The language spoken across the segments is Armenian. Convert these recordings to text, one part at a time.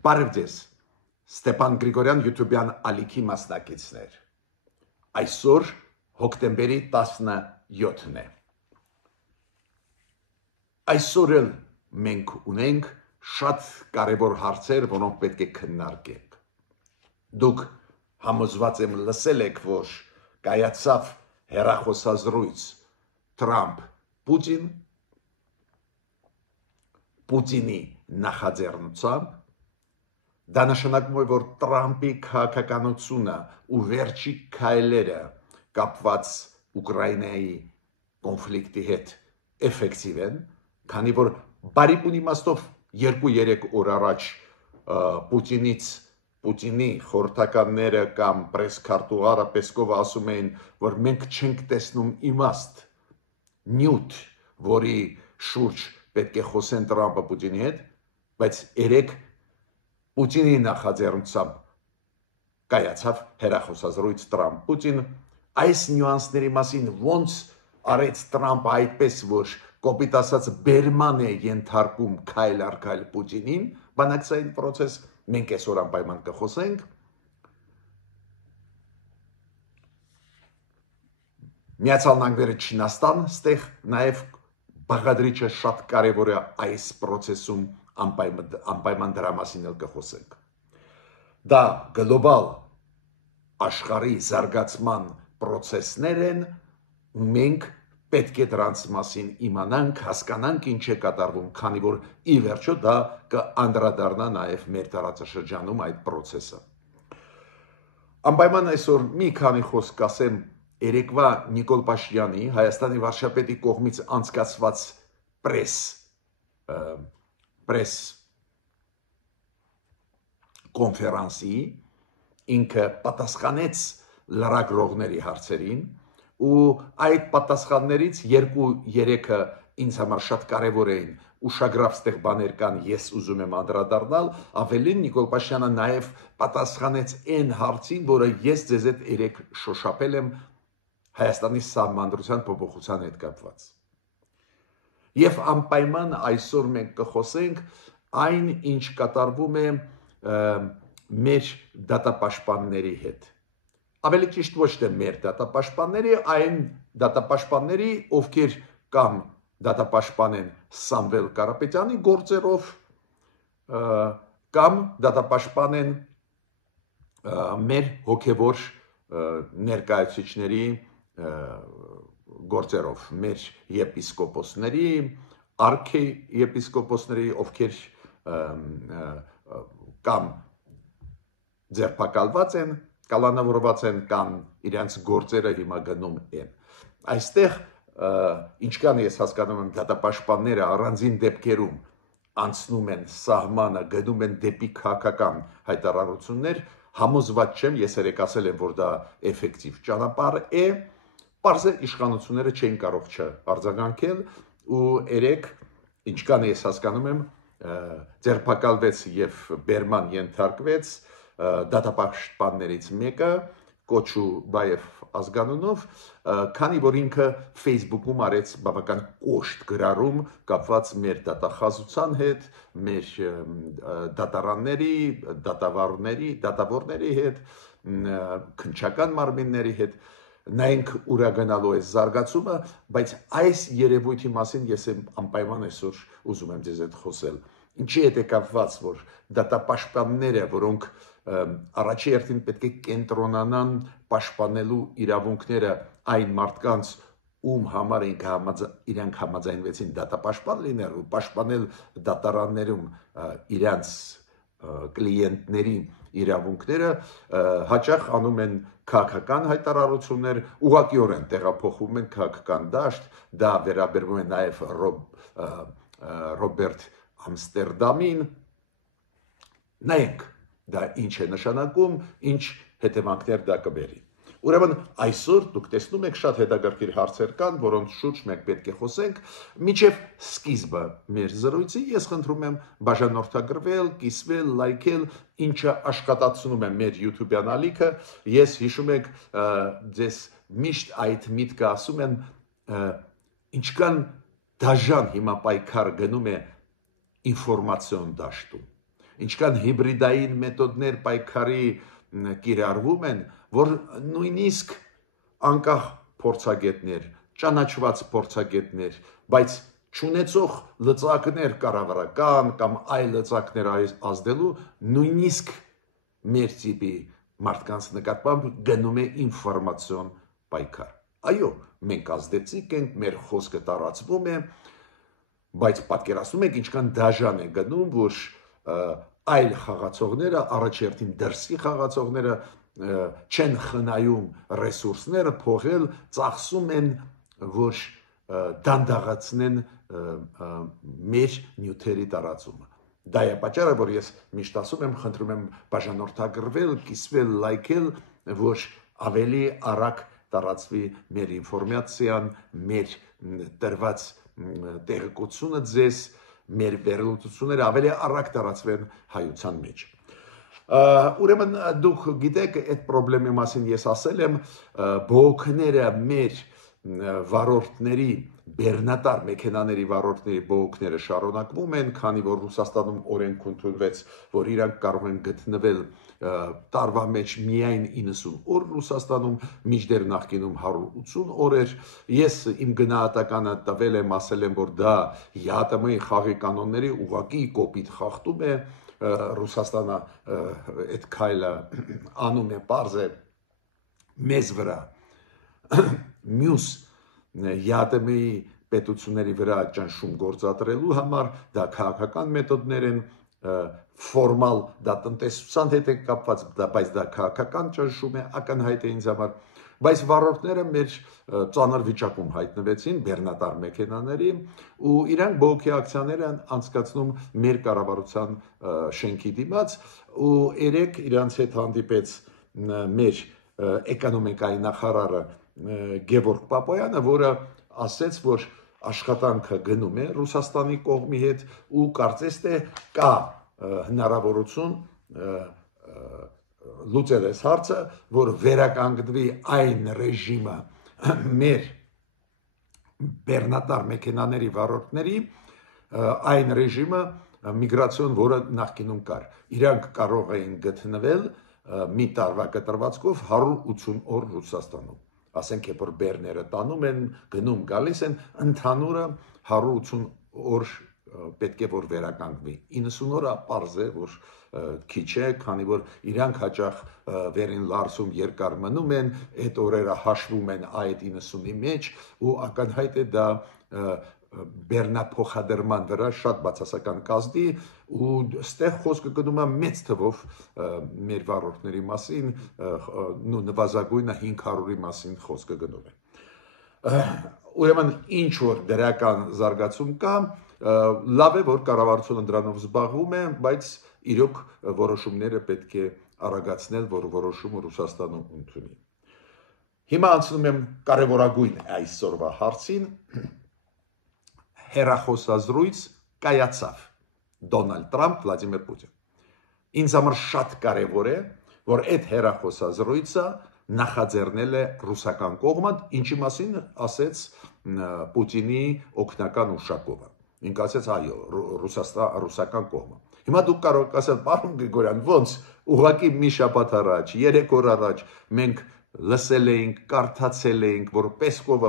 Բարև ձեզ, Ստեփան Գրիգորյան YouTube-յան ալիքի մասնակիցներ։ Այսօր հոկտեմբերի 17-ն է։ Այսօր էլ մենք ունենք շատ կարևոր հարցեր, որոնք պետք է քննարկենք։ Դուք համոզված եմ լսել եք, որ կայացավ հեռախոսազրույց Թրամփ-Պուտին, Պուտինի նախաձեռնությամբ, դա նշանակում է, որ Տրամփի քաղաքականությունը ու վերջի քայլերը կապված Ուկրաինայի կոնֆլիկտի հետ էֆեկտիվ են, քանի որ բարիպուն իմաստով 2-3 օր առաջ Պուտինի խորհրդականները կամ պրեսքարտուղարը Պեսկովը ասում էին, որ մենք չենք տեսնում իմաստ, նյութ, որի շուրջ պետք է խոսեն Տրամփը Պուտինի հետ, բայց երեք Պուտինի նախաձեռնությամբ կայացավ հեռախոսազրույց Տրամփ-Պուտին, այս նյուանսների մասին ոնց արեց Տրամփը այդպես, որ կոպիտ ասած բերման է ենթարկում քայլ առ քայլ Պուտինին, բանակցային process, մենք այսօր անպայման կխոսենք։ Միացյալ Նահանգները Չինաստան, ստեղ նաև բաղադրիչը շատ կարևոր է այս process-ում անպայման դրա մասին էլ կխոսենք։ Դա գլոբալ աշխարհի զարգացման process-ներ են, մենք պետք է դրանց մասին իմանանք, հասկանանք ինչ է կատարվում, քանի որ ի վերջո դա կանդրադառնա նաև մեր տարածաշրջանում այդ process-ը։ Անպայման այսօր մի քանի խոսք ասեմ երեկվա Նիկոլ Փաշինյանի, Հայաստանի վարչապետի կողմից անցկացված պրես կոնֆերանսի, ինքը պատասխանեց լրագրողների հարցերին, ու այդ պատասխաններից 2-3-ը ինձ համար շատ կարևոր էին, ուշագրավ ստեղ բաներ կան, ես ուզում եմ անդրադառնալ, ավելին Նիկոլ Փաշինյանը նաև պատասխանեց այն հարցին, որը ես ձեզ հետ երեք շոշափել եմ Հայաստանի սահմանադրության փոփոխության հետ կապված։ Եվ անպայման այսօր մենք կխոսենք այն, ինչ կատարվում է մեր դատապաշտպանների հետ։ Ավելի ճիշտ ոչ թե մեր դատապաշտպանների, այն դատապաշտպանների, ովքեր կամ դատապաշտպան են Սամվել Կարապետյանի գործերով, կամ դատապաշտպան են մեր հոգևոր ներկայացուցիչների գործերով, մեր եպիսկոպոսների, արքեպիսկոպոսների, ովքեր կամ ձերբակալված են, կալանավորված են, կամ իրենց գործերը հիմա գնում են։ Այստեղ, ինչքան ես հասկանում եմ, դատապաշտպանները առանձին դեպքերում անցնում են սահմանը, գնում են դեպի քաղաքական հայտարարություններ, համոզված չեմ, ես երեք ասել եմ, որ դա էֆեկտիվ ճանապարհ է, պարզ է իշխանությունները չեն կարող չարձագանքել, ու երեք, ինչքան ես հասկանում եմ, ձերբակալվեց եւ բերման ենթարկվեց դատապաշտպաններից մեկը Կոչուբաև ազգանունով, քանի որ ինքը Facebook-ում արեց բավական կոշտ գրառում կապված մեր դատախազության հետ, մեր դատարանների, դատավորների հետ, քննչական մարմինների հետ, նայենք ուրա գնալու է զարգացումը, բայց այս երևույթի մասին ես անպայման այսօր ուզում եմ ձեզ հետ խոսել։ Ինչի հետ է կապված, որ դատապաշտպանները, որոնք առաջի հերթին պետք է կենտրոնանան պաշտպանելու իրավունքները այն մարդկանց, ում համար իրանք համաձայնվեցին դատապաշտպան լինելու, պաշտպանել դատարաններում իրանց կլիենտների իրավունքները, հաճախ անում են քաղաքական հայտարարություններ, ուղղակիորեն տեղափոխվում են քաղաքական դաշտ, դա վերաբերվում է նաև Ռոբերտ Ամստերդամին, նայենք դա ինչ է նշանակում, ինչ հետևանքներ դա կբերի։ Ուրեմն այսօր դուք տեսնում եք շատ հետաքրքիր հարցեր կան, որոնց շուրջ մենք պետք է խոսենք, մինչև սկիզբը մեր զրույցի ես խնդրում եմ բաժանորդագրվել, կիսվել, լայքել, ինչը աշխատացնում է մեր YouTube-յան ալիքը, ես հիշում եք ձեզ միշտ այդ միտքը ասում եմ, ինչքան դաժան հիմա պայքար գնում է ինֆորմացիոն դաշտում։ ինչքան հիբրիդային մեթոդներ պայքարի կիրառվում են, որ նույնիսկ անկախ փորձագետներ, ճանաչված փորձագետներ, բայց չունեցող լծակներ կառավարական կամ այլ լծակներ ազդելու նույնիսկ մեր տիպի մարդկանց նկատմամբ գնում է ինֆորմացիոն պայքար։ Այո, մենք ազդեցիկ ենք, մեր խոսքը տարածվում է, բայց պատկերացնում եք ինչքան դաժան է գնում, որ այլ խաղացողները, առաջերտին դրսի խաղացողները չեն խնայում ռեսուրսները փողել, ծախսում են, որ դանդաղացնեն մեր նյութերի տարածումը։ Դա է պատճառը, որ ես միշտ ասում եմ, խնդրում եմ բաժանորդագրվել, կիսվել, լայքել, որ ավելի արագ տարածվի մեր ինֆորմացիան, մեր տրված տեղեկությունը ձեզ, մեր վերլուծությունները ավելի արագ տարածվեն հայության մեջ։ Ուրեմն դուք գիտեք, այդ խնդրի մասին ես ասել եմ, բողոքները մեր վարորդների բեռնատար մեքենաների վարորդների բողոքները շարունակվում են, քանի որ Ռուսաստանում օրենք ընդունվեց, որ իրանք կարող են գտնվել տարվա մեջ միայն 90 օր Ռուսաստանում, մինչդեռ նախկինում 180 օր էր։ Ես իմ գնահատականը տվել եմ, ասել եմ, որ դա ԵԱՏՄ-ի խաղի կանոնների ուղղակի կոպիտ խախտում է, Ռուսաստանը այդ քայլը անում է պարզ է մեզ վրա մյուս ԵԱՏՄ-ի պետությունների վրա ճնշում գործադրելու համար, դա քաղաքական մեթոդներ են, ֆորմալ դա տնտեսության հետ է կապված, բայց դա քաղաքական ճնշում է, ակնհայտ է ինձ համար, բայց վարորդները մեր ծանր վիճակում հայտնվեցին բեռնատար մեքենաների ու իրանք բողոքի ակցիաներ են անցկացնում մեր կառավարության շենքի դիմաց ու երեք իրանց հետ հանդիպեց մեր էկոնոմիկայի նախարարը Գևորգ Պապոյանը, որը ասեց, որ աշխատանքը գնում է Ռուսաստանի կողմի հետ ու կարծես թե կա հնարավորություն լուծել այս հարցը, որ վերականգնվի այն ռեժիմը մեր բեռնատար մեքենաների վարորդների, այն ռեժիմը միգրացիոն, որը նախկինում կար։ Իրանք կարող էին գտնվել մի տարվա կտրվածքով 180 օր Ռուսաստանում։ Ասենք որ բեռները տանում են, գնում գալիս են, ընդհանուրը 180 օր պետք է որ վերականգնվի։ 90 օրը պարզ է, որ քիչ է, քանի որ իրանք հաճախ վերին լարսում երկար մնում են, այդ օրերը հաշվում են այդ 90-ի մեջ ու ակնհայտ է դա բեռնափոխադրման վրա շատ բացասական կազդի ու ստեղ խոսքը գնում է մեծ թվով մեր վարորդների մասին, նվազագույնը 500-ի մասին խոսքը գնում է։ Ուրեմն ինչ որ դրական զարգացում կա, լավ է, որ կառավարությունը դրանով զբաղվում է, բայց իրոք որոշումները պետք է արագացնել, որ որոշումը Ռուսաստանում ընդունի։ Հիմա անցնում եմ կարևորագույն այսօրվա հարցին, հեռախոսազրույց կայացավ Դոնալդ Տրամփ, Վլադիմիր Պուտին։ Ինձ համար շատ կարևոր է, որ այդ հեռախոսազրույցը նախաձեռնել է ռուսական կողմը, ինչի մասին ասեց Պուտինի օգնական Ուշակովը։ Ինք ասեց այո, ռուսական կողմը։ Հիմա դուք կարող եք ասել, պարոն Գրիգորյան, ոնց ուղղակի մի շաբաթ առաջ, 3 օր առաջ մենք լսել էինք, կարդացել էինք, որ Պեսկովը,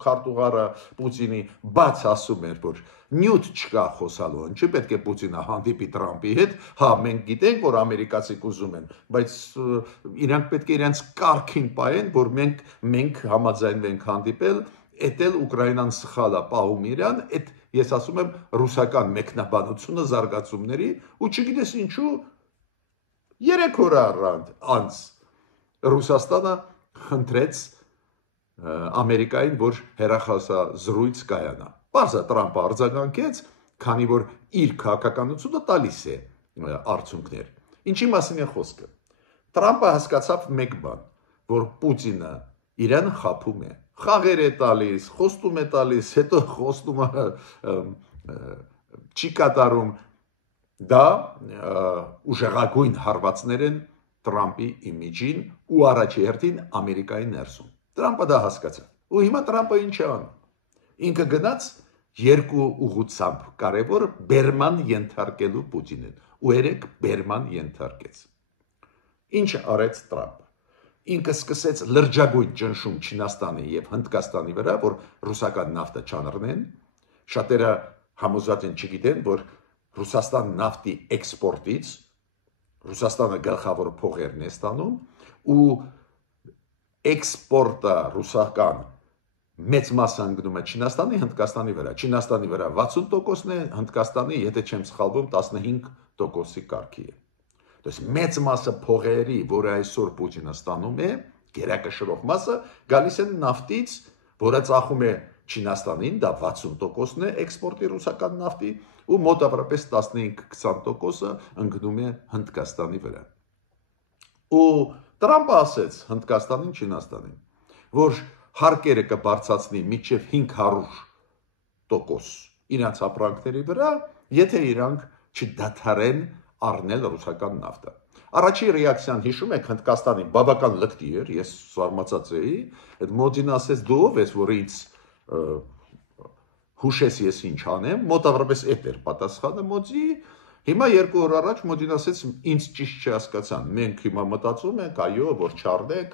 քարտուղարը Պուտինի բաց ասում էր, որ նյութ չկա խոսալու, ինչի պետք է Պուտինը հանդիպի Տրամփի հետ, հա, մենք գիտենք, որ ամերիկացիք ուզում են, բայց իրանք պետք է իրենց կարգին պահեն, որ մենք համաձայնվենք հանդիպել, էդ էլ Ուկրաինան սխալ է պահում իրան, այդ ես ասում եմ ռուսական մեկնաբանությունը զարգացումների ու չգիտես ինչու 3 օր անց Ռուսաստանը խնդրեց Ամերիկային, որ հեռախոսազրույց կայանա։ Պարզ է, Տրամփը արձագանքեց, քանի որ իր քաղաքականությունը տալիս է արդյունքներ։ Ինչի մասին է խոսքը։ Տրամփը հասկացավ մեկ բան, որ Պուտինը իրան խաբում է, խաղեր է տալիս, խոստում է տալիս, հետո խոստումը չի կատարում։ Դա ուժեղագույն հարվածներ են Տրամփի իմիջին ու առաջի հերթին Ամերիկայի ներսում։ Տրամփը դա հասկացավ։ Ու հիմա Տրամփը ինչ է անում։ Ինքը գնաց երկու ուղղությամբ կարևոր բերման ենթարկելու Պուտինին ու երեք բերման ենթարկեց։ Ինչ արեց Տրամպը։ Ինքը սկսեց լրջագույն ճնշում Չինաստանի եւ Հնդկաստանի վրա, որ ռուսական նավթը չանռնեն։ Շատերը համոզված են չգիտեն, որ Ռուսաստան նավթի էքսպորտից Ռուսաստանը գլխավոր փողերն է ստանում ու էքսպորտը ռուսական մեծ մասը ընկնում է Չինաստանի, Հնդկաստանի վրա։ Չինաստանի վրա 60%-ն է, Հնդկաստանի, եթե չեմ սխալվում, 15%-ի կարգի է։ Դες մեծ մասը փողերի, որը այսօր Պուտինը ստանում է, գերակշռող մասը գալիս են նավթից, որը ծախում է Չինաստանին, դա 60%-ն է էքսպորտի ռուսական նավթի, ու մոտավորապես 15-20%-ը ընկնում է Հնդկաստանի վրա։ Ու Տրամպը ասեց Հնդկաստանին, Չինաստանին, որ հարկերը կբարձրացնի մինչև 500% իրանց ապրանքների վրա, եթե իրանք չդադարեն առնել ռուսական նավթը։ Առաջի ռեակցիան հիշում եք Հնդկաստանի բավական լկտի էր, ես զարմացած էի, այդ Մոդին ասեց դու ով ես, որ ինձ հուշես ես ինչ անեմ, մոտավորապես այդ էր պատասխանը Մոդի։ Հիմա 2 օր առաջ Մոդին ասեց ինձ ճիշտ չհասկացան, մենք հիմա մտածում ենք, այո, որ չառնենք,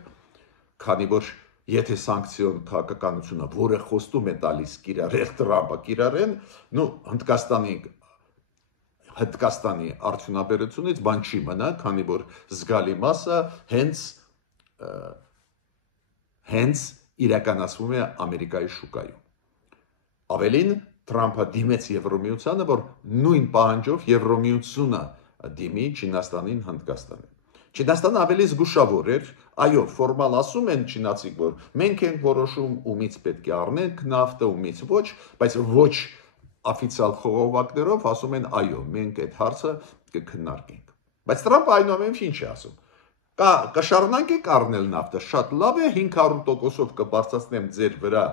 քանի որ եթե սանկցիոն քաղաքականությունը, որը խոստում է տալիս կիրառել Տրամպը կիրառեն, Հնդկաստանի արդյունաբերությունից բան չի մնա, քանի որ զգալի մասը հենց իրականացվում է Ամերիկայի շուկայում։ Ավելին Տրամպը դիմեց Եվրոմիությանը, որ նույն պահանջով Եվրոմիությունը դիմի Չինաստանին, Հնդկաստանին։ Չինաստանը ավելի զգուշավոր էր, այո, ֆորմալ ասում են չինացիք, որ մենք ենք որոշում ումից պետք է առնենք նավթը, ումից ոչ, բայց ոչ օֆիցիալ խողովակներով ասում են այո, մենք այդ հարցը կքննարկենք։ Բայց Տրամպը այնուամենայնիվ ինչ է ասում։ Կշարունակենք առնել նավթը, շատ լավ է, 500%-ով կբարձրացնեմ ձեր վրա,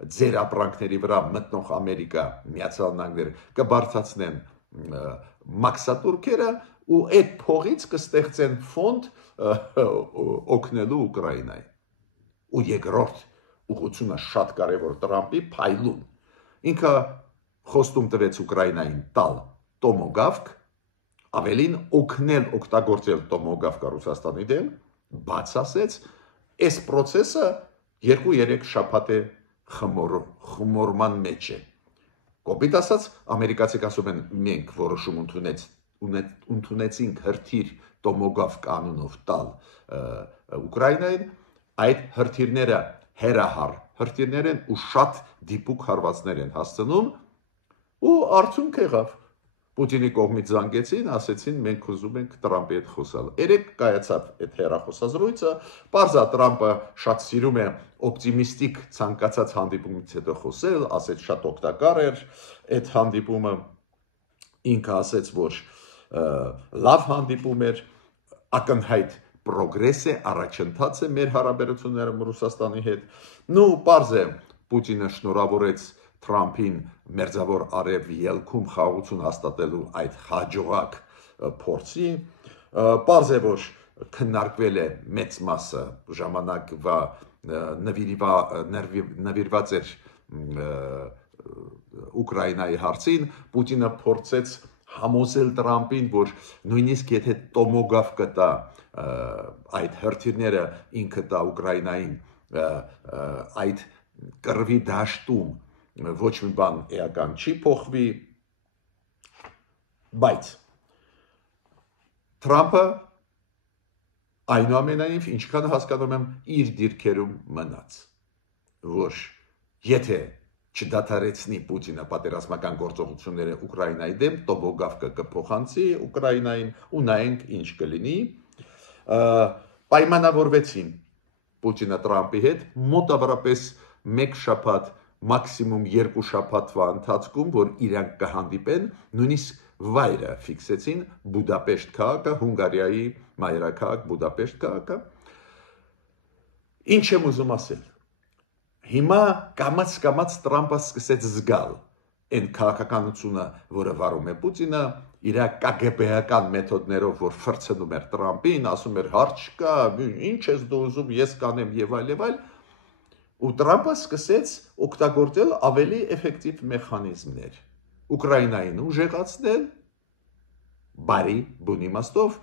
ձեր ապրանքների վրա մտնող Ամերիկա, Միացյալ Նահանգները կբարձրացնեն մաքսատուրքերը ու այդ փողից կստեղծեն ֆոնդ օգնելու Ուկրաինային։ Ու երկրորդ ուղղությունը շատ կարևոր Տրամպի փայլուն։ Ինքը խոստում տվեց Ուկրաինային տալ տոմոգավկ, ավելին օգնել օգտագործել տոմոգավկը Ռուսաստանի դեմ, բաց ասեց, այս process-ը 2-3 շաբաթ է խմորման մեջ է։ Կոպիտ ասած, ամերիկացիք ասում են մենք որոշում ընդունեցինք հրթիռ տոմոգավկ անունով տալ Ուկրաինային, այդ հրթիռները հերահար հրթիռներ են ու շատ դիպուկ հարվածներ են հասցնում ու արդյունք եղավ։ Պուտինի կողմից զանգեցին, ասեցին մենք ուզում ենք Տրամպի հետ խոսալ։ Երեք կայացավ այդ հեռախոսազրույցը, պարզա Տրամպը շատ սիրում է օպտիմիստիկ ցանկացած հանդիպումից հետո խոսել, ասեց շատ օգտակար էր այդ հանդիպումը, ինքը ասեց, որ լավ հանդիպում էր, ակնհայտ պրոգրես է, առաջընթաց է մեր հարաբերություններում Ռուսաստանի հետ։ Նու պարզ է Պուտինը շնորհավորեց Թրամփին մերձավոր արև ելքում խաղաղություն հաստատելու այդ հաջողակ փորձի, պարզ է, որ քննարկվել է մեծ մասը ժամանակվա նվիրված էր Ուկրաինայի հարցին, Պուտինը փորձեց համոզել Տրամփին, որ նույնիսկ եթե տոմոգավ կտա այդ հրթիռները ինքը տա Ուկրաինային այդ կռվի դաշտում ոչ մի բան էական չի փոխվի, բայց Տրամփը այնուամենայնիվ ինչքան հասկանում եմ իր դիրքերում մնաց, որ եթե չդադարեցնի Պուտինը պատերազմական գործողությունները Ուկրաինայի դեմ, տոմոգավկը կփոխանցի Ուկրաինային ու նայենք ինչ կլինի, պայմանավորվեցին Պուտինը Տրամփի հետ մոտավորապես 1 շաբաթ մաքսիմում 2 շաբաթվա ընթացքում, որ իրանք կհանդիպեն, նույնիսկ վայրը ֆիքսեցին Բուդապեշտ քաղաքը, Հունգարիայի մայրաքաղաք Բուդապեշտ քաղաքը։ Ինչ եմ ուզում ասել։ Հիմա կամաց Տրամպը սկսեց զգալ այն քաղաքականությունը, որը վարում է Պուտինը, իր կագբեական մեթոդներով, որ ֆրցնում էր Տրամփին, ասում էր հարց չկա, ինչ ես դու ուզում, ես կանեմ եւ այլ եւ այլ։ ու Տրամպը սկսեց օգտագործել ավելի էֆեկտիվ մեխանիզմներ Ուկրաինային ուժեղացնել բարի բուն իմաստով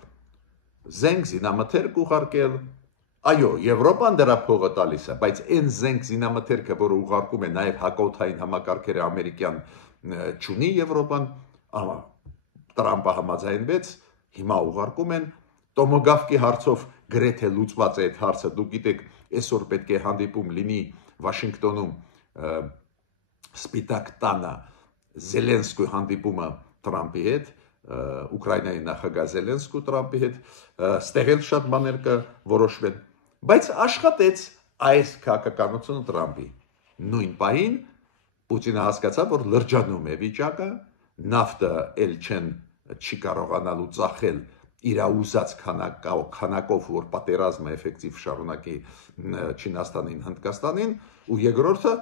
զենք զինամթերք ուղարկել այո Եվրոպան դրա փողը տալիս է բայց այն զենք զինամթերքը որը ուղարկում է նաև հակաօդային համակարգերը ամերիկյան չունի Եվրոպան Տրամպը համաձայնվեց հիմա ուղարկում են տոմոգավկի հարցով գրեթե լուծված է այդ հարցը դուք գիտեք այսօր պետք է հանդիպում լինի Վաշինգտոնում Սպիտակ տանը Զելենսկու հանդիպումը Տրամպի հետ Ուկրաինայի նախագահ Զելենսկու Տրամպի հետ ստեղ էլ շատ բաներ կորոշվեն բայց աշխատեց այս քաղաքականությունը Տրամպի նույն պահին Պուտինը հասկացավ որ լրջանում է վիճակը նավթը էլ չի կարողանալու ծախել իր ուզած քանակով որ պատերազմը էֆեկտիվ շարունակի Չինաստանին Հնդկաստանին ու երկրորդը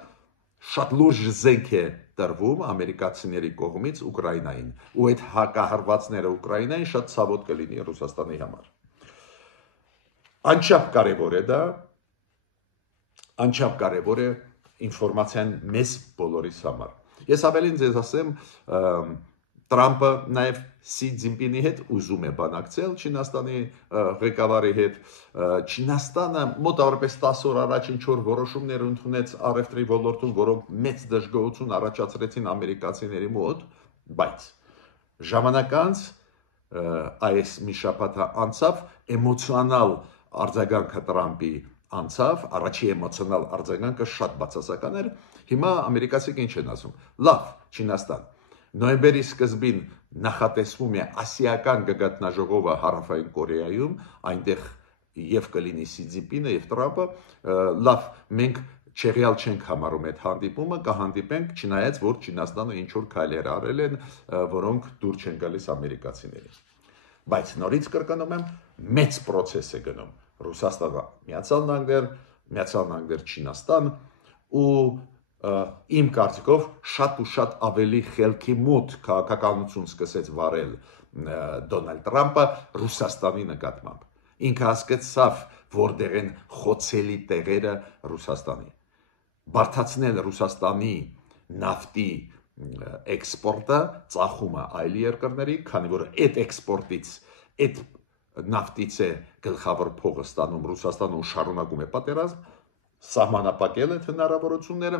շատ լուրջ զենք է տրվում ամերիկացիների կողմից Ուկրաինային ու այդ հակահարվածները Ուկրաինային շատ ցավոտ կլինի Ռուսաստանի համար անչափ կարևոր է դա անչափ կարևոր է ինֆորմացիան մեզ բոլորիս համար ես ավելին ձեզ ասեմ Տրամպը նաև Սի Ցզինպինի հետ ուզում է բանակցել Չինաստանի ղեկավարի հետ Չինաստանը մոտավորապես 10 օր առաջ ինչ-որ որոշումներ ընդունեց առևտրի ոլորտում, որոնք մեծ դժգոհություն առաջացրեցին ամերիկացիների մոտ, բայց ժամանակ անց այս մի շաբաթ անցավ էմոցիոնալ արձագանքը Տրամպի անցավ, առաջի էմոցիոնալ արձագանքը շատ բացասական էր, հիմա ամերիկացիք ինչ են ասում, լավ, Չինաստան Նոյեմբերի սկզբին նախատեսվում է ասիական գագաթնաժողովը Հարավային Կորեայում, այնտեղ եւ կլինի Սի Ցզինպինը եւ Տրամպը, լավ, մենք չեղյալ չենք համարում այդ հանդիպումը, կհանդիպենք, չնայած որ Չինաստանը ինչ որ քայլեր արել են, որոնք դուր չեն գալիս ամերիկացիներին։ Բայց նորից կրկնում եմ, մեծ process է գնում Ռուսաստանը, Միացյալ Նահանգներ, Չինաստան ու իմ կարծիքով շատ ու շատ ավելի խելքի մոտ քաղաքականություն սկսեց վարել Դոնալդ Տրամպը Ռուսաստանի նկատմամբ։ Ինքը հասկացավ, որտեղ են խոցելի տեղերը Ռուսաստանի։ Բարդացնել Ռուսաստանի նավթի էքսպորտը, ծախումը այլ երկրների, քանի որ այդ էքսպորտից, այդ նավթից է գլխավոր փողը ստանում Ռուսաստանը ու շարունակում է պատերազմ, սահմանափակել այդ հնարավորությունները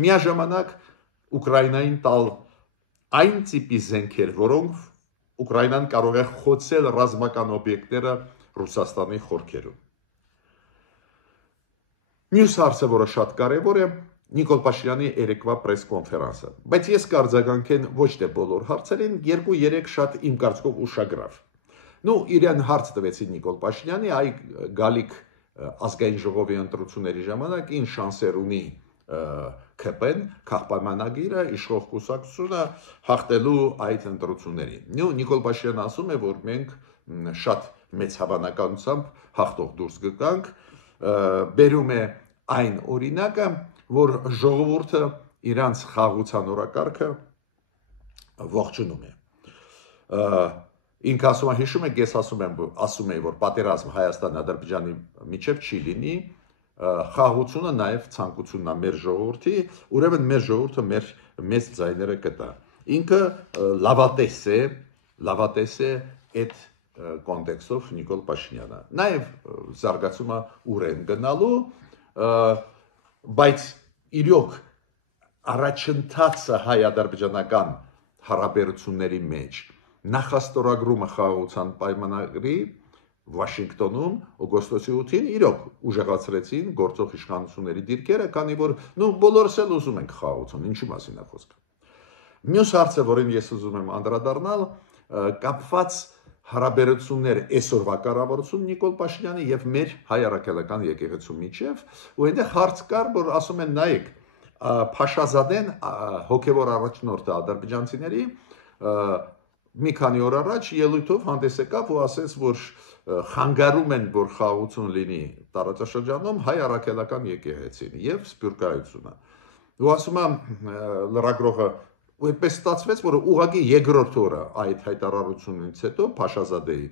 Միաժամանակ Ուկրաինային տալ այն տիպի զենքեր, որոնք Ուկրաինան կարող է խոցել ռազմական օբյեկտները Ռուսաստանի խորքերում։ Մյուս հարցը, որը շատ կարևոր է, Նիկոլ Փաշինյանի երեկվա պրես-կոնֆերանսը, բայց ես կարձագանքեմ ոչ թե բոլոր հարցերին, 2-3 շատ իմ կարծիքով ուշագրավ։ Իրեն հարց տվեցին Նիկոլ Փաշինյանի, այ գալիք ազգային ժողովի ընտրությունների ժամանակ ինչ շանսեր ունի ԿՊ-ն, քաղաքապայմանագիրը, իշխող կուսակցությունը հաղթելու այդ ընտրություններին։ Նիկոլ Փաշինյանը ասում է, որ մենք շատ մեծ հավանականությամբ հաղթող դուրս գկանք, բերում է այն օրինակը, որ ժողովուրդը իրանց խաղաղության օրակարգը ողջունում է։ Ինքը ասում է, հիշում եք, ես ասում եմ, որ պատերազմ Հայաստան-Ադրբեջանի միջև չի լինի, խաղաղությունը նաև ցանկությունն է մեր ժողովրդի, ուրեմն մեր ժողովուրդը մեծ ձայները կտա։ Ինքը լավատես է այդ կոնտեքստով Նիկոլ Փաշինյանը։ Նաև զարգացումը ուր են գնալու, բայց իրոք առաջընթացը հայ-ադրբեջանական հարաբերությունների մեջ նախաստորագրումը խաղաղության պայմանագրի Վաշինգտոնում օգոստոսի 8-ին իրոք ուժեղացրեցին գործող իշխանությունների դիրքերը, քանի որ բոլորս էլ ուզում ենք խաղաղություն, ինչի մասին է խոսքը։ Մյուս հարցը, որին ես ուզում եմ անդրադառնալ, կապված հարաբերություններ այսօրվա կառավարություն Նիկոլ Փաշինյանի եւ մեր հայ առաքելական եկեղեցու միջև, ու այնտեղ հարց կար, որ ասում են նայեք, Փաշազադեն հոգևոր առաջնորդը ադրբեջանցիների մի քանի օր առաջ ելույթով հանդես եկավ ու ասեց, որ խանգարում են, որ խաղաղություն լինի տարածաշրջանում հայ առաքելական եկեղեցին եւ սփյուռքայությունը։ Ու ասում եմ լրագրողը ու այդպես ստացվեց, որ ուղղակի երկրորդ օրը այդ հայտարարությունից հետո Փաշազադեի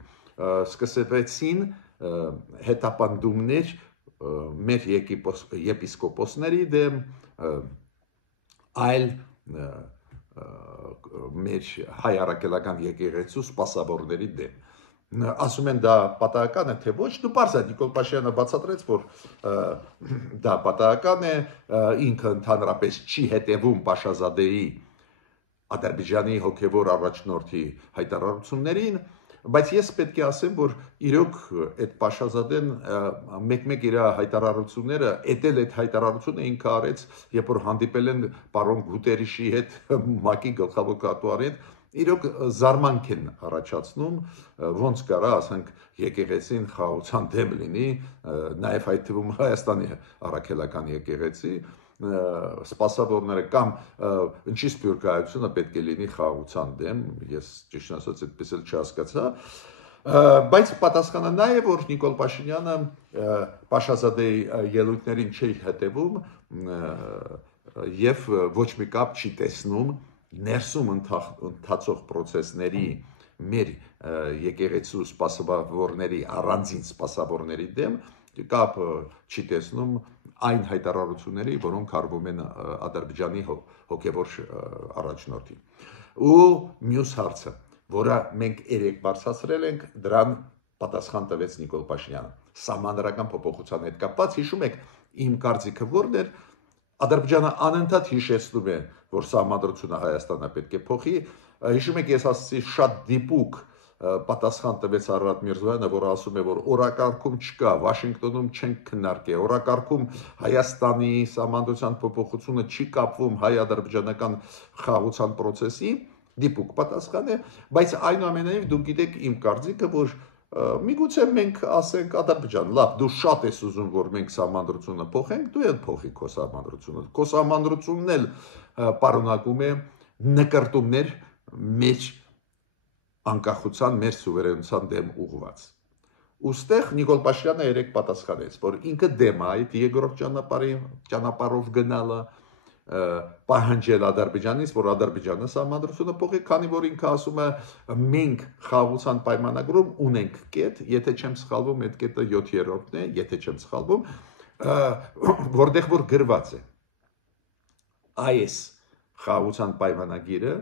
սկսվեցին հետապնդումներ մեր եպիսկոպոսների դեմ, այլ մեր հայ առաքելական եկեղեցու սպասավորների դեմ։ Ասում են դա պատահական է, թե ոչ, դու պարզ է, Նիկոլ Փաշինյանը բացատրեց, որ դա պատահական է, ինքը ընդհանրապես չի հետևում Պաշազադեի Ադրբեջանի հոգևոր առաջնորդի հայտարարություններին, բայց ես պետք է ասեմ, որ իրոք այդ Պաշազադեն մեկ-մեկ իր հայտարարությունները, էտել այդ հայտարարությունը ինքը արեց, երբ որ հանդիպել են պարոն Գուտերիշի հետ, ՄԱԿ-ի գլխավոր կատուարի հետ, իրոք զարմանք են առաջացնում, ոնց կարա, ասենք, եկեղեցին խաղաղության դեմ լինի, նաև այդ թվում Հայաստանի առաքելական եկեղեցի, սպասավորները կամ ինչի սփյուռքահայությունը պետք է լինի խաղաղության դեմ, ես ճիշտ ասած այդպես էլ չհասկացա, բայց պատասխանը նա է, որ Նիկոլ Փաշինյանը Պաշազադեի ելույթներին չի հետևում եւ ոչ մի կապ չի տեսնում ներսում ընթացող process-ների մեր եկեղեցու սպասավորների առանձին սպասավորների դեմ կապ չի տեսնում այն հայտարարությունների, որոնք արվում են Ադրբեջանի հոգևոր առաջնորդին։ Ու մյուս հարցը, որը մենք երեք բարձրացրել ենք, դրան պատասխան տվեց Նիկոլ Փաշինյանը։ Սահմանադրական փոփոխության հետ կապված հիշում եք իմ կարծիքը որն էր, Ադրբեջանը անընդհատ հիշեցնում է, որ սահմանադրությունը Հայաստանը պետք է փոխի։ Հիշում եք, ես ասացի շատ դիպուկ պատասխան տվեց Արարատ Միրզոյանը, որը ասում է, որ օրակարգում չկա, Վաշինգտոնում չեն քննարկել, օրակարգում Հայաստանի սահմանադրության փոփոխությունը չի կապվում հայ-ադրբեջանական խաղաղության process-ի, դիպուկ պատասխան է, բայց այնուամենայնիվ դուք գիտեք իմ կարծիքը, որ միգուցե մենք ասենք Ադրբեջան, լավ, դու շատ ես ուզում, որ մենք սահմանադրությունը փոխենք, դու էլ փոխի քո սահմանադրությունը։ Քո սահմանադրությունն էլ պարունակում է նկարտումներ մեր անկախության, մեր սուվերենության դեմ ուղղված։ Ուստեղ Նիկոլ Փաշինյանը երեք պատասխանեց, որ ինքը դեմ է այդ երկրորդ ճանապարհով գնալը, պահանջել Ադրբեջանից, որ Ադրբեջանը սահմանադրությունը փոխի, քանի որ ինքը ասում է մենք խաղաղության պայմանագրում ունենք կետ, եթե չեմ սխալվում, այդ կետը 7-րդն է, եթե չեմ սխալվում, որտեղ որ գրված է այս խաղաղության պայմանագիրը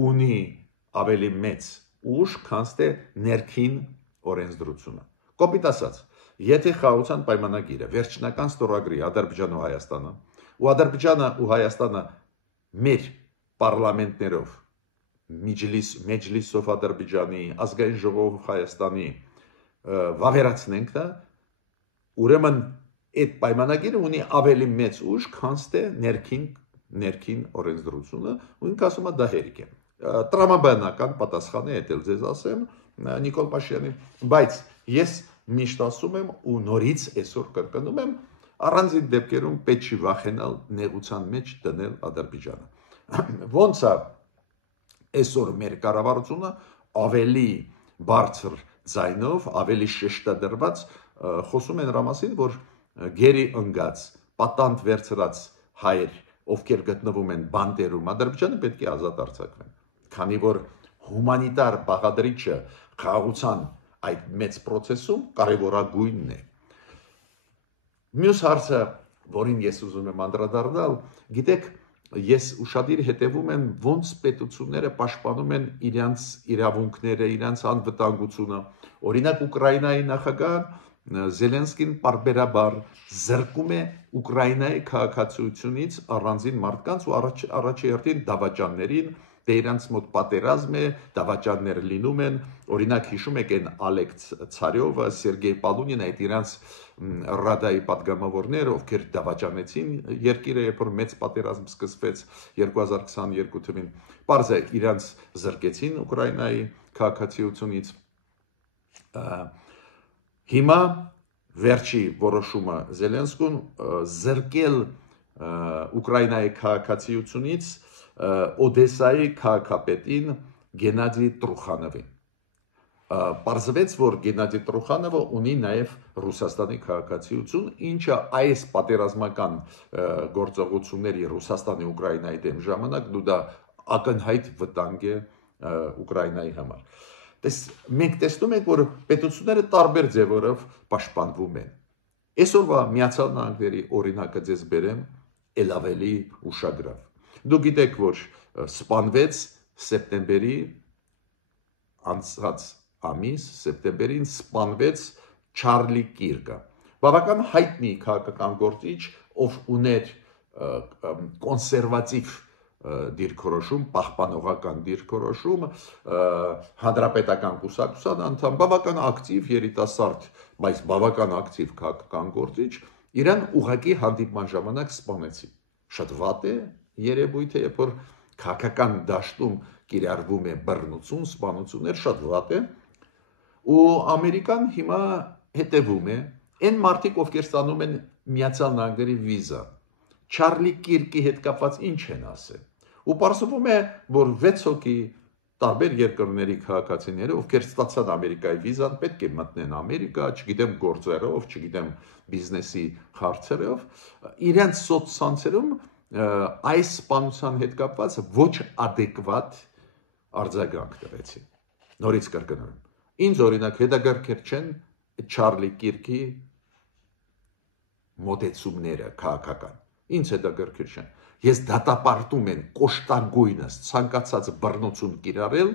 ունի ավելի մեծ ուժ, քան թե ներքին օրենսդրությունը։ Կոպիտ ասած, եթե խաղաղության պայմանագիրը վերջնական ստորագրի Ադրբեջանը ու Հայաստանը, ու Ադրբեջանը ու Հայաստանը մեր պարլամենտներով Մեջլիսով Ադրբեջանի, Ազգային ժողով Հայաստանի վավերացնենք դա, ուրեմն այդ պայմանագիրը ունի ավելի մեծ ուժ, քան թե ներքին օրենսդրությունը, ու ինքը ասում է դա հերիք է։ Տրամաբանական պատասխան է, դա ձեզ ասեմ, Նիկոլ Փաշինյանի, բայց ես միշտ ասում եմ ու նորից այսօր կրկնում եմ, առանձին դեպքերում պետք չի վախենալ նեղության մեջ դնել Ադրբեջանը։ Ոնց է այսօր մեր կառավարությունը ավելի բարձր ձայնով, ավելի շեշտադրված խոսում են նրա մասին, որ գերի ընկած, պատանդ վերցրած հայեր, ովքեր գտնվում են բանտերում Ադրբեջանը պետք է ազատ արձակվեն, քանի որ հումանիտար բաղադրիչը խաղաղության այդ մեծ process-ում կարևորագույնն է։ Մյուս հարցը, որին ես ուզում եմ անդրադառնալ, գիտեք, ես ուշադիր հետևում եմ ոնց պետությունները պաշտպանում են իրենց իրավունքները, իրենց անվտանգությունը։ Օրինակ Ուկրաինայի նախագահ Զելենսկին պարբերաբար զրկում է Ուկրաինայի քաղաքացիությունից առանձին մարդկանց ու առաջի հերթին դավաճաններին, դե իրանց մոտ պատերազմ է, դավաճաններ լինում են, օրինակ հիշում եք այն Ալեկ Ցարյովը, Սերգեյ Պալունին, այդ իրանց Ռադայի պատգամավորները, ովքեր դավաճանեցին երկիրը, երբ որ մեծ պատերազմ սկսվեց 2022 թվականին, պարզ է իրանց զրկեցին Ուկրաինայի քաղաքացիությունից։ Հիմա վերջի որոշումը Զելենսկուն զրկել Ուկրաինայի քաղաքացիությունից Օդեսայի քաղաքապետին Գենադի Տրուխանովին։ Պարզվեց, որ Գենադի Տրուխանովը ունի նաև Ռուսաստանի քաղաքացիություն, ինչը այս պատերազմական գործողությունների Ռուսաստանի Ուկրաինայի դեմ ժամանակ դու դա ակնհայտ վտանգ է Ուկրաինայի համար։ Մենք տեսնում ենք, որ պետությունները տարբեր ձևերով պաշտպանվում են։ Այսօրվա Միացյալ Նահանգների օրինակը ձեզ բերեմ էլ ավելի ուշագրավ։ Դուք գիտեք, որ սպանվեց սեպտեմբերի անցած ամիս սեպտեմբերին սպանվեց Չարլի Կիրկը, բավական հայտնի քաղաքական գործիչ, ով ուներ կոնսերվատիվ դիրքորոշում, պահպանողական դիրքորոշում, հանրապետական կուսակցության անդամ, բավական ակտիվ երիտասարդ, բայց բավական ակտիվ քաղաքական գործիչ, իրան ուղղակի հանդիպման ժամանակ սպանեցին։ Շատ վատ է երևույթ է, երբ որ քաղաքական դաշտում կիրառվում է բռնություն, սպանություններ, շատ վատ է։ Ու Ամերիկան հիմա հետևում է այն մարդիկ, ովքեր ստանում են Միացյալ Նահանգների վիզա, Չարլի Կիրկի հետ կապված ինչ են ասել։ Ու պարզվում է, որ 6 հոգի տարբեր երկրների քաղաքացիները, ովքեր ստացան Ամերիկայի վիզան, պետք է մտնեն Ամերիկա, չգիտեմ գործերով, չգիտեմ բիզնեսի հարցերով, իրենց սոցցանցերում այս սպանության հետ կապված ոչ ադեկվատ արձագանք տվեցին։ Նորից կրկնում եմ, ինձ օրինակ հետաքրքիր չեն Չարլի Կիրկի մոտեցումները քաղաքական, ինձ հետաքրքիր չեն։ Ես դատապարտում եմ կոշտագույնս ցանկացած բռնություն կիրառել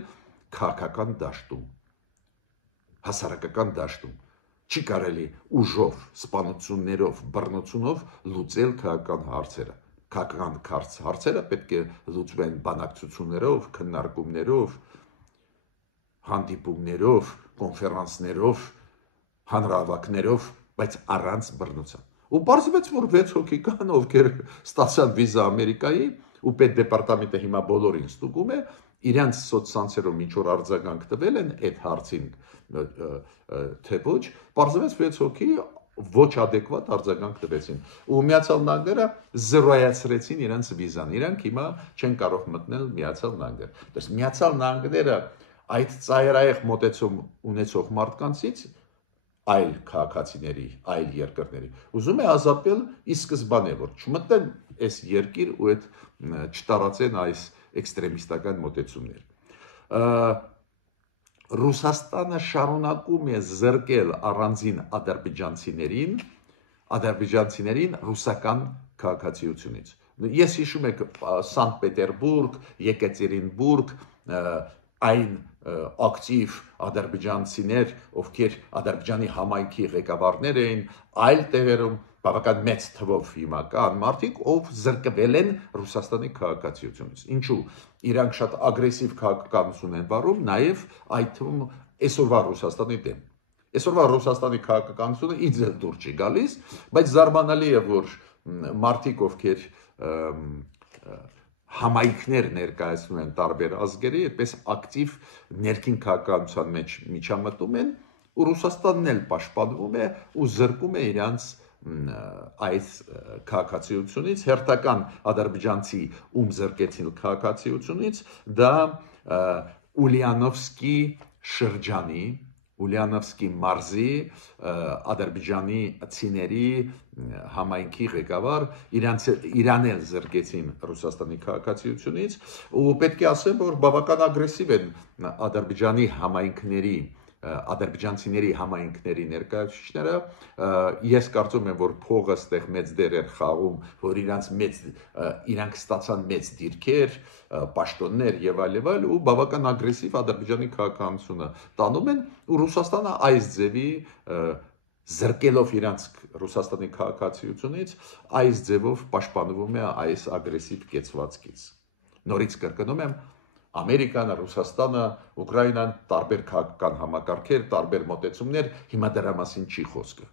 քաղաքական դաշտում, հասարակական դաշտում։ Չի կարելի ուժով, սպանություններով, բռնությունով լուծել քաղաքական հարցերը։ Քաղաքական հարցերը պետք է լուծվեն բանակցություններով, քննարկումներով, հանդիպումներով, կոնֆերանսներով, հանրահավաքներով, բայց առանց բռնության։ Ու պարզվեց, որ 6 հոգի կան, ովքեր ստացան վիզա Ամերիկայի, ու պետդեպարտամենտը հիմա բոլորին ստուգում է, իրանց սոցցանցերում ինչ որ արձագանք տվել են այդ հարցին, թե ոչ, պարզվեց 6 հոգի ոչ ադեկվատ արձագանք տվեցին։ Ու Միացյալ Նահանգները զրոյացրեցին իրենց վիզան։ Իրանք հիմա չեն կարող մտնել Միացյալ Նահանգներ։ Դες Միացյալ Նահանգները այդ ծայրահեղ մոտեցում ունեցող մարդկանցից այլ քաղաքացիների, այլ երկրների ուզում է ազատել ի սկզբանե, որ չմտնեն այս երկիր ու այդ չտարածեն այս էքստրեմիստական մոտեցումներ։ Ռուսաստանը շարունակում է զրկել առանձին ադրբեջանցիներին ռուսական քաղաքացիությունից։ Ես հիշում եք Սանկտ Պետերբուրգ, Եկատերինբուրգ, այն ակտիվ ադրբեջանցիներ, ովքեր Ադրբեջանի համայնքի ղեկավարներ էին, այլ տեղերում բավական մեծ թվով հիմա կան մարդիկ, ով զրկվել են Ռուսաստանի քաղաքացիությունից։ Ինչու՞։ Իրանք շատ ագրեսիվ քաղաքականություն են վարում, նաև այդ թվում այսօրվա Ռուսաստանի դեմ։ Այսօրվա Ռուսաստանի քաղաքականությունը ինձ էլ դուր չի գալիս, բայց զարմանալի է, որ մարդիկ, ովքեր համայնքներ ներկայացնում են տարբեր ազգերի, այդպես ակտիվ ներքին քաղաքականության մեջ միջամտում են, ու Ռուսաստանն էլ պաշտպանվում է ու զրկում է իրանց այս քաղաքացիությունից, հերթական ադրբեջանցի ում զրկեցին քաղաքացիությունից, դա Ուլիանովսկի շրջանի, Ուլիանովսկի մարզի ադրբեջանի ցիների համայնքի ղեկավար, իրան էլ զրկեցին Ռուսաստանի քաղաքացիությունից, ու պետք է ասեմ, որ բավական ագրեսիվ են ադրբեջանի համայնքների ադրբեջանցիների համայնքների ներկայացուցիչները, ես կարծում եմ, որ փողը ստեղ մեծ դեր էր խաղում, որ իրանք ստացան մեծ դիրքեր, պաշտոններ եւ այլ, ու բավական ագրեսիվ ադրբեջանի քաղաքականությունը տանում են, ու Ռուսաստանը այս ձևի զրկելով իրանց Ռուսաստանի քաղաքացիությունից, այս ձևով պաշտպանվում է այս ագրեսիվ կեցվածքից։ Նորից կրկնում եմ, Ամերիկան, Ռուսաստանը, Ուկրաինան, տարբեր քաղաքական համակարգեր, տարբեր մոտեցումներ, հիմա դրա մասին չի խոսքը։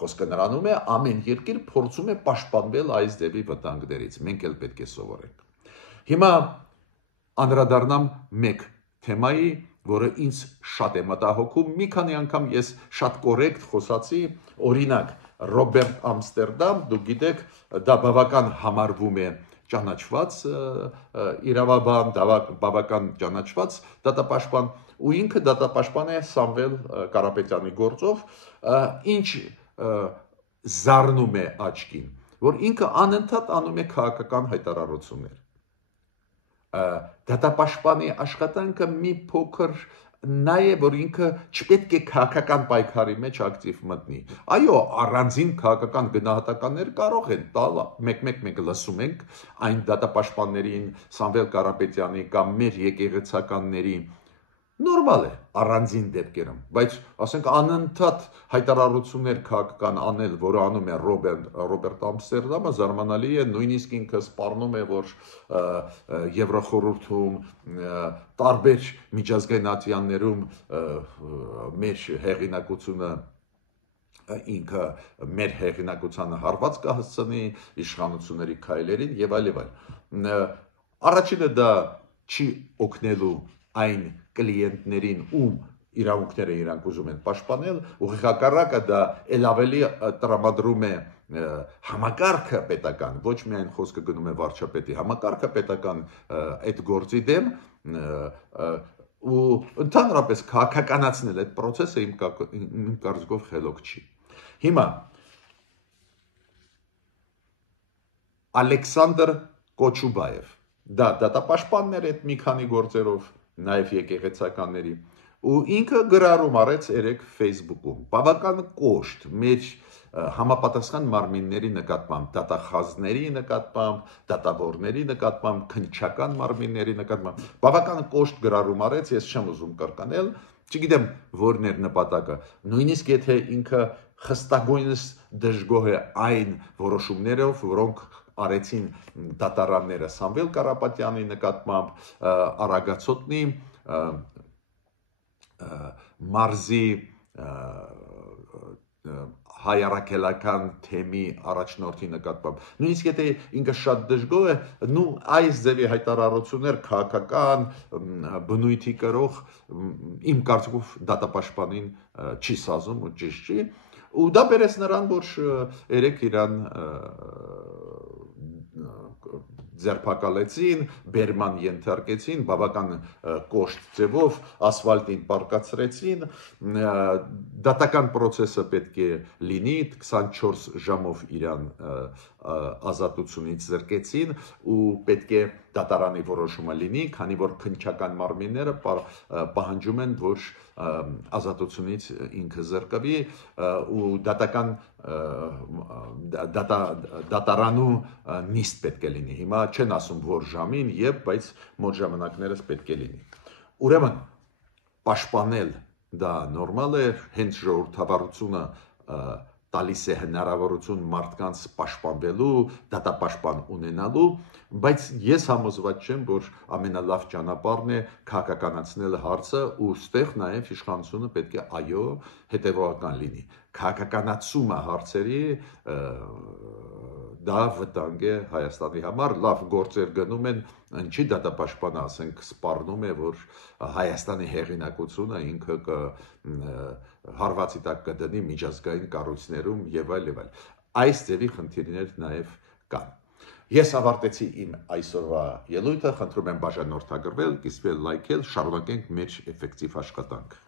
Խոսքը նրանում է, ամեն երկիր փորձում է պաշտպանվել այս ձևի վտանգներից, մենք էլ պետք է սովորենք։ Հիմա անդրադառնամ մեկ թեմայի, որը ինձ շատ է մտահոգում, մի քանի անգամ ես շատ կորեկտ խոսացի, օրինակ Ռոբերտ Ամստերդամ, դուք գիտեք, դա բավական համարվում է ճանաչված իրավաբան, բավական ճանաչված դատապաշտպան, ու ինքը դատապաշտպան է Սամվել Կարապետյանի գործով, ինչ զարնում է աչքին, որ ինքը անընդհատ անում է քաղաքական հայտարարություններ։ Դատապաշտպանի աշխատանքը մի փոքր Նաև որ ինքը չպետք է քաղաքական պայքարի մեջ ակտիվ մտնի։ Այո, առանձին քաղաքական գնահատականներ կարող են տալ, մեկ լսում ենք այն դատապաշտպաններին Սամվել Կարապետյանի կամ մեր եկեղեցականների նորմալ է առանձին դեպքերում, բայց ասենք անընդհատ հայտարարություններ քաղաքական անել, որը անում է Ռոբերտ Ամստերդամը, զարմանալի է, նույնիսկ ինքը սպառնում է, որ Եվրոխորհրդում տարբեր միջազգային ատյաններում մեր հեղինակությունը ինքը մեր հեղինակությանը հարված կհասցնի իշխանությունների քայլերին եւ այլ եւ այլ։ Առաջինը դա չի օգնելու այն կլիենտներին, ում իրավունքները իրանք ուզում են պաշտպանել, ուղղակի հակառակը դա ել ավելի տրամադրում է համակարգը պետական, ոչ միայն խոսքը գնում է վարչապետի, համակարգը պետական այդ գործի դեմ ու ընդհանրապես քաղաքականացնել այդ process-ը իմ կարծիքով խելոք չի։ Հիմա Ալեքսանդր Կոչուբաև, դա դատապաշտպաններ այդ մի քանի գործերով, նաև եկեղեցականների, ու ինքը գրառում արեց երեք Facebook-ում, բավական կոշտ մեր համապատասխան մարմինների նկատմամբ, դատախազների նկատմամբ, դատավորների նկատմամբ, քննչական մարմինների նկատմամբ, բավական կոշտ գրառում արեց, ես չեմ ուզում կրկնել, չգիտեմ որն էր նպատակը, նույնիսկ եթե ինքը խստագույնս դժգոհ է այն որոշումներով, որոնք արեցին դատարանները Սամվել Կարապետյանի նկատմամբ, Արագածոտնի մարզի հայ-առաքելական թեմի առաջնորդի նկատմամբ, նույնիսկ եթե ինքը շատ դժգոհ է, այս ձևի հայտարարություններ քաղաքական բնույթի կրող իմ կարծիքով դատապաշտպանին չի սազում ու ճիշտ չի, ու դա բերեց նրան, որ երեք իրան ձերբակալեցին, բերման ենթարկեցին, բավական կոշտ ձևով ասֆալտին պառկացրեցին, դատական process-ը պետք է լինի, 24 ժամով իրան ազատությունից զրկեցին ու պետք է դատարանի որոշումը լինի, քանի որ քննչական մարմինները պահանջում են, որ ազատությունից ինքը զրկվի ու դատարանում նիստ պետք է լինի։ Հիմա չեն ասում որ ժամին, բայց մոտ ժամանակներս պետք է լինի։ Ուրեմն պաշտպանել դա նորմալ է, հենց ժողովրդավարությունը տալիս է հնարավորություն մարդկանց պաշտպանվելու, դատապաշտպան ունենալու, բայց ես համոզված չեմ, որ ամենալավ ճանապարհն է քաղաքականացնել հարցը ու ստեղ նաև իշխանությունը պետք է այո հետևողական լինի։ Քաղաքականացումը հարցերի դա վտանգ է Հայաստանի համար, լավ գործեր գնում են, ինչի դատապաշտպանը ասենք սպառնում է, որ Հայաստանի հեղինակությունը ինքը հարվածի տակ կդնի միջազգային կառույցներում եւ այլ եւ այլ։ Այս ձևի խնդիրներ նաեւ կան։ Ես ավարտեցի իմ այսօրվա ելույթը, խնդրում եմ բաժանորդագրվել, կիսվել, լայքել, շարունակենք մեր էֆեկտիվ աշխատանք։